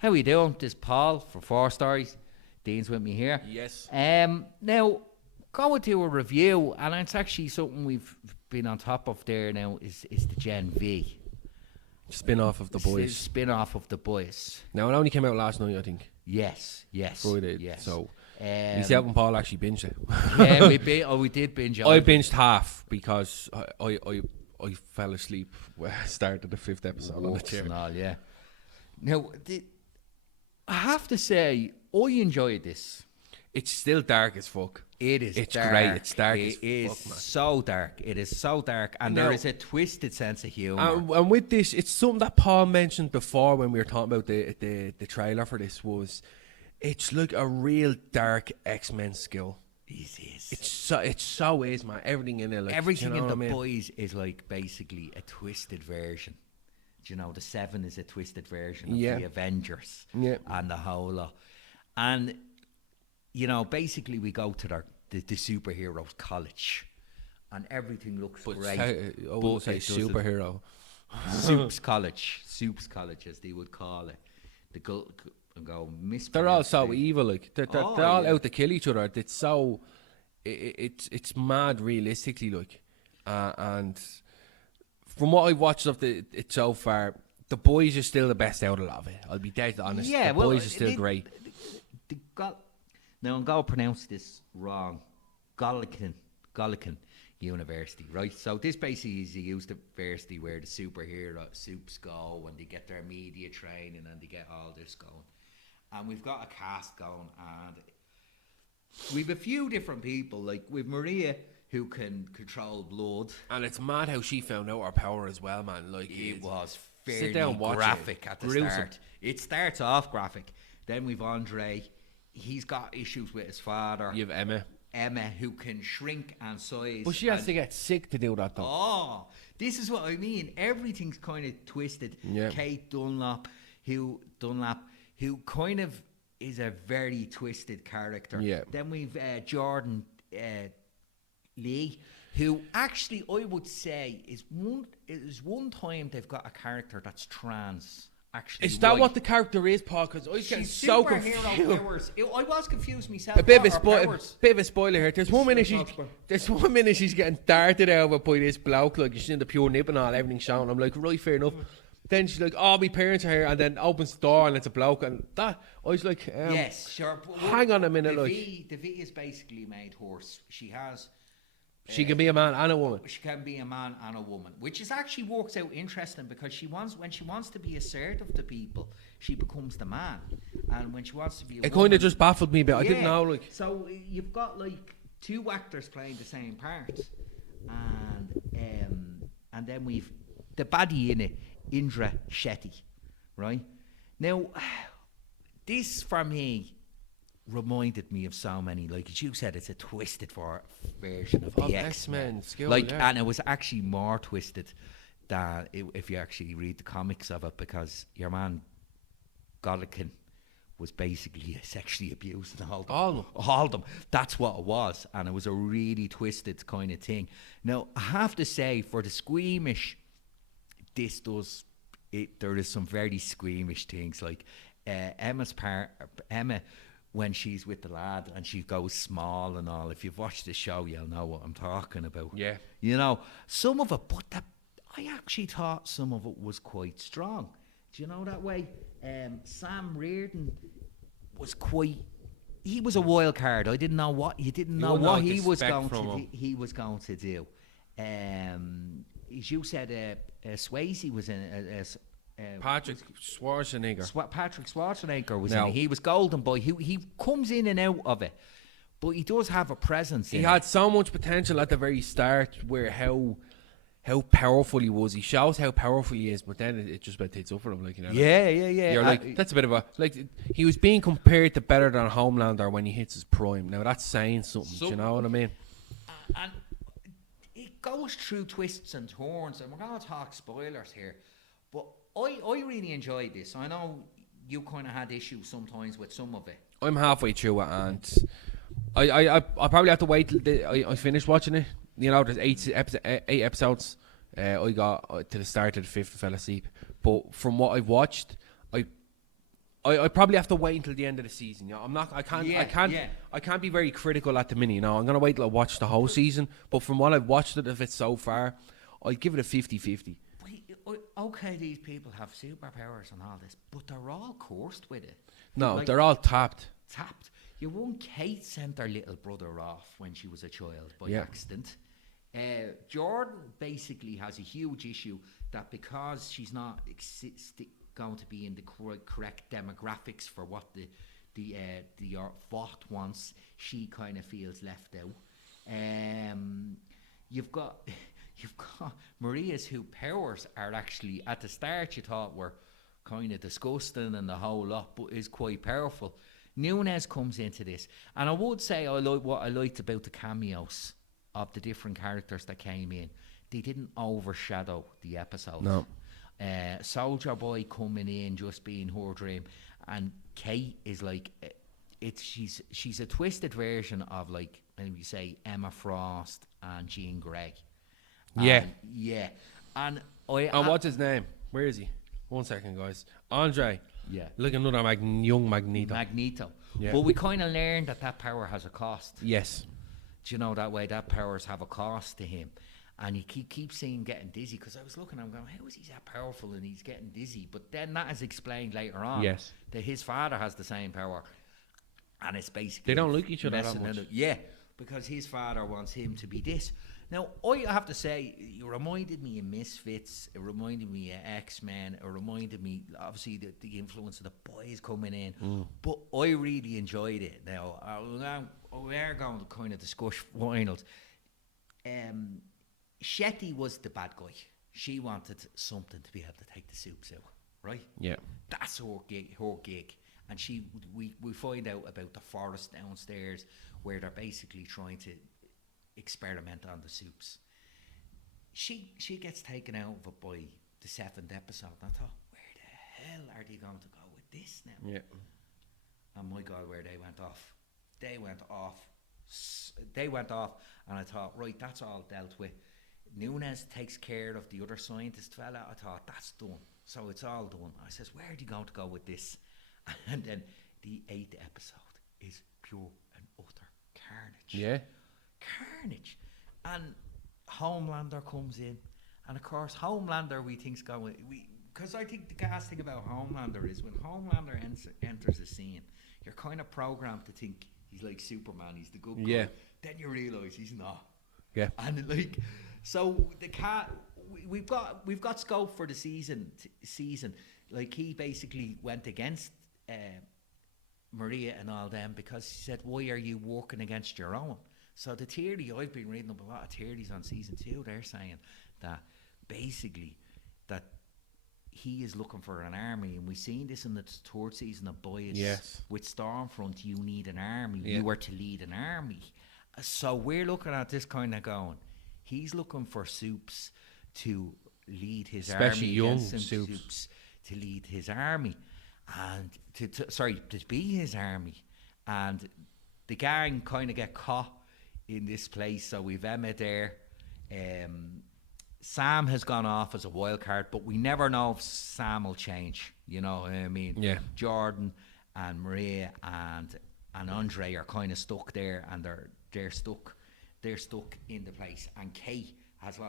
How are you doing? This is Paul for 4 Stories. Dean's with me here. Yes. Now, going to a review, and it's actually something we've been on top of there now, is the genv. Spinoff of The Boys. Spin-off of The Boys. Now, it only came out last night, I think. Yes. Friday. Yes. So, myself and Paul actually binged it. Yeah, we did binge it. I binged half because I fell asleep when I started the 5th episode on the chair. And all, yeah. Now, I have to say, I enjoyed this. It's still dark as fuck. It is. It's dark. great. It's dark as It is fuck, man. so dark. It is so dark, and there is a twisted sense of humor. And with this, it's something that Paul mentioned before when we were talking about the trailer for this. It's like a real dark X-Men skill. It is. It so is, man. Everything in it, like, Everything in what The I mean? Boys is like basically a twisted version. Do you know, the Seven is a twisted version of the Avengers. Yeah. And the whole lot. And, you know, basically we go to the superheroes college. And everything looks great. I wouldn't say it doesn't. superhero. Soups College, as they would call it. They go They're all so evil, like they're all yeah. out to kill each other. It's so it's mad, realistically, like, and from what I've watched of it so far, The Boys are still the best out of a lot of it. I'll be dead honest. Yeah, The well, Boys are still great. Now I'm going to pronounce this wrong. Gullikin University, right? So this basically is a university where the superhero soups go and they get their media training and they get all this going. And we've got a cast going, and we've a few different people. Like with Maria, who can control blood, And it's mad how she found out her power as well, man. Like, it was sit fairly down, watch graphic it. at the Gruesome. start. It starts off graphic. Then we've Andre. He's got issues with his father. You have Emma, who can shrink and size. but she has to get sick to do that, though. Oh, this is what I mean. Everything's kind of twisted. Yeah. Kate Dunlap, who kind of is a very twisted character. Yeah. Then we've Jordan Lee, who actually I would say is one time they've got a character that's trans. Actually, Is that right. what the character is, Paul? Because I was getting She's so superhero confused. powers. I was confused myself. A bit of a, What are powers? bit of a spoiler here. There's one minute she's getting darted over by this bloke, like she's in the pure nip and all, everything shouting. I'm like, right, fair enough. Then she's like, oh, my parents are here, and then opens the door and it's a bloke, and that I was like, Yes, sure. But hang on a minute, the V is basically made horse. She has. she can be a man and a woman. She can be a man and a woman, which is actually works out interesting because when she wants to be assertive to people, she becomes the man, and when she wants to be a It woman, kind of just baffled me, but I didn't know, like. So you've got like two actors playing the same part, and then we've the baddie in it, Indra Shetty, right? Now, this for me reminded me of so many, like as you said, it's a twisted version of the X-Men. Like, and it was actually more twisted than if you actually read the comics of it, because your man Gullikin was basically sexually abused and all of them. That's what it was, and it was a really twisted kind of thing. Now, I have to say, for the squeamish, there is some very squeamish things, like Emma, when she's with the lad and she goes small and all. If you've watched the show, you'll know what I'm talking about. Yeah. You know, some of it, but I actually thought some of it was quite strong. Do you know that way? Sam Reardon was he was a wild card. I didn't know what he was going to do. As you said, Swayze was in Patrick Schwarzenegger. Patrick Schwarzenegger was in it. He was Golden Boy. He comes in and out of it, but he does have a presence. He had so much potential at the very start, where how powerful he was. He shows how powerful he is, but then it just about takes up for him. Like, you know. Yeah. You're like, that's a bit of a, like, he was being compared to better than Homelander when he hits his prime. Now that's saying something. Do you know what I mean? And it goes through twists and turns, and we're going to talk spoilers here, but I really enjoyed this. I know you kind of had issues sometimes with some of it. I'm halfway through it, and I probably have to wait till I finish watching it. You know, there's eight episodes. I got to the start of the 5th and fell asleep. But from what I've watched, I probably have to wait until the end of the season. You know, I can't be very critical at the minute. You know, I'm gonna wait till I watch the whole season. But from what I've watched of it so far, I'd give it a 50-50. Okay, these people have superpowers and all this, but they're all cursed with it. No, Like, they're all tapped. Tapped. Your one Kate sent her little brother off when she was a child by accident. Jordan basically has a huge issue that because she's not going to be in the correct demographics for what the Vought wants, she kind of feels left out. You've got Maria's who powers are actually at the start you thought were kind of disgusting and the whole lot, but is quite powerful. Nunes comes into this, and I would say what I liked about the cameos of the different characters that came in. They didn't overshadow the episode. No. Soldier Boy coming in, just being her dream, and Kate is like, she's a twisted version of, like, maybe say Emma Frost and Jean Grey. Yeah. And what's his name? Where is he? 1 second, guys. Andre. Yeah. Like another young Magneto. Yeah. But we kind of learned that power has a cost. Yes. Do you know that way? That powers have a cost to him. And you keep seeing him getting dizzy, because I was looking at him going, how is he that powerful and he's getting dizzy? But then that is explained later on. Yes. That his father has the same power. And it's basically... They don't like each other that much. Yeah, because his father wants him to be this. Now, I have to say, you reminded me of Misfits, it reminded me of X-Men, it reminded me, obviously, the influence of the boys coming in, but I really enjoyed it. Now, we're going to kind of discuss finals. Shetty was the bad guy. She wanted something to be able to take the soups out, right? Yeah. That's her gig. And we find out about the forest downstairs where they're basically trying to experiment on the soups. She gets taken out of it by the 7th episode. And I thought, where the hell are they going to go with this now? Yeah. And my God, where they went off. They went off, and I thought, right, that's all dealt with. Nunes takes care of the other scientist fella. I thought, that's done. So it's all done. I says, where are they going to go with this? And then the 8th episode is pure and utter carnage. Yeah. Carnage. And Homelander comes in, and of course Homelander we think's going, because I think the gas thing about Homelander is when Homelander enters a scene, you're kind of programmed to think he's like Superman, he's the good guy. Yeah. Then you realise he's not. Yeah. And like, so the cat, we've got scope for the season. Like, he basically went against Maria and all them because he said, why are you working against your own? So the theory, I've been reading up a lot of theories on season 2, they're saying that basically that he is looking for an army, and we've seen this in the 3rd season of Boys. Yes. With Stormfront, you need an army. Yeah. You are to lead an army. So we're looking at this kind of going, he's looking for Soups to lead his especially army. Young Soups to lead his army. And to be his army. And the gang kind of get caught in this place. So we've Emma there. Sam has gone off as a wild card, but we never know if Sam will change. You know what I mean? Yeah. Jordan and Maria and Andre are kind of stuck there, and they're stuck in the place. And Kate has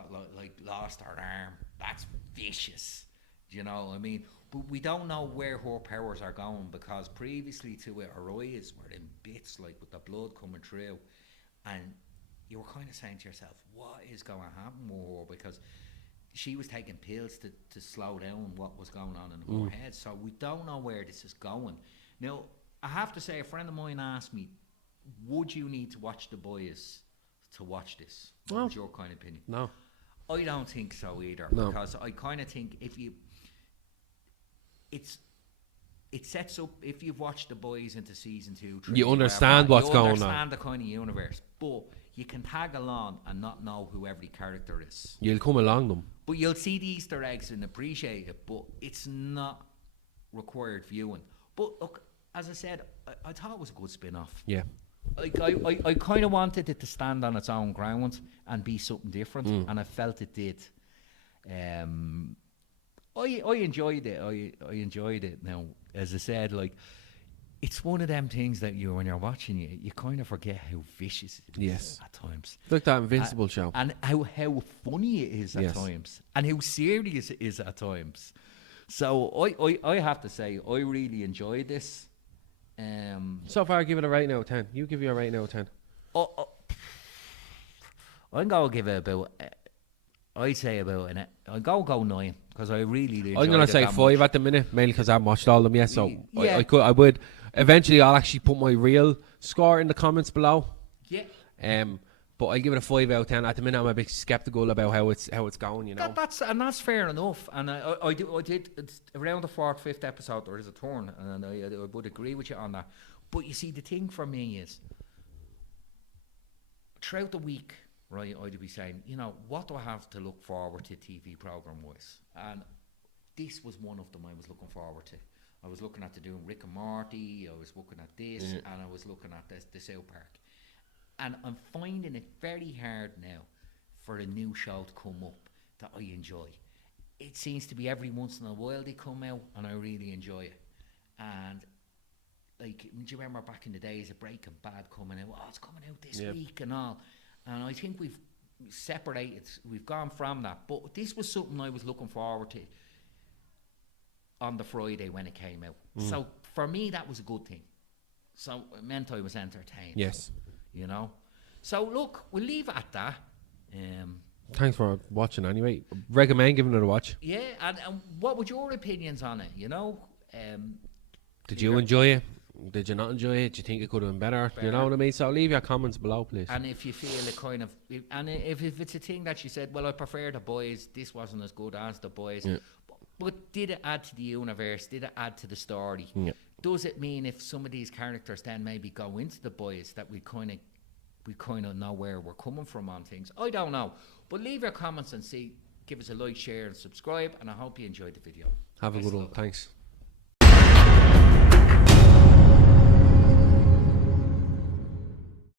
lost her arm. That's vicious. You know what I mean? But we don't know where her powers are going, because previously to it, her eyes were in bits, like with the blood coming through. And you were kind of saying to yourself, what is going to happen with her? Because she was taking pills to slow down what was going on in her head. So we don't know where this is going. Now, I have to say, a friend of mine asked me, would you need to watch The Boys to watch this? Well, what's your kind of opinion? No. I don't think so either. No. Because I kind of think it sets up, if you've watched The Boys into season 2, 3, you understand what's going on. You understand the kind of universe, but you can tag along and not know who every character is. You'll come along them. But you'll see the Easter eggs and appreciate it, but it's not required viewing. But look, as I said, I thought it was a good spin-off. Yeah. Like, I kind of wanted it to stand on its own ground and be something different, and I felt it did. I enjoyed it. I enjoyed it. Now, as I said, like, it's one of them things that when you're watching it, you kind of forget how vicious it is at times. Like that Invincible show. And how funny it is at times. And how serious it is at times. So I have to say, I really enjoyed this. So far, I give it a rating out of 10. You give you a rating out of 10. I'm going to give it about... I'd say about I'll go 9 because I really enjoyed it. I'm going to say 5 at the minute, mainly because I haven't watched all of them yet. So I would eventually. I'll actually put my real score in the comments below. Yeah. But I give it a 5 out of 10. At the minute, I'm a bit skeptical about how it's going. You know. That's fair enough. And I did it's around the 4th, 5th episode. There is a turn, and I would agree with you on that. But you see, the thing for me is throughout the week. Right, I'd be saying, you know, what do I have to look forward to TV program-wise? And this was one of them I was looking forward to. I was looking at doing Rick and Morty, I was looking at this, and I was looking at the South Park. And I'm finding it very hard now for a new show to come up that I enjoy. It seems to be every once in a while they come out, and I really enjoy it. And, like, do you remember back in the days of Breaking Bad coming out? Oh, it's coming out this week and all. And I think we've separated, we've gone from that. But this was something I was looking forward to on the Friday when it came out. So for me, that was a good thing. So it meant I was entertained. Yes. You know? So look, we'll leave it at that. Thanks for watching anyway. Recommend giving it a watch. Yeah, and what were your opinions on it, you know? Did you enjoy it? Did you not enjoy it? Do you think it could have been better? You know what I mean? So leave your comments below, please. And if you feel it kind of... And if it's a thing that you said, well, I prefer The Boys, this wasn't as good as The Boys. Yeah. But did it add to the universe? Did it add to the story? Yeah. Does it mean if some of these characters then maybe go into The Boys that we kind of know where we're coming from on things? I don't know. But leave your comments and give us a like, share and subscribe. And I hope you enjoyed the video. Have a good one. Thanks.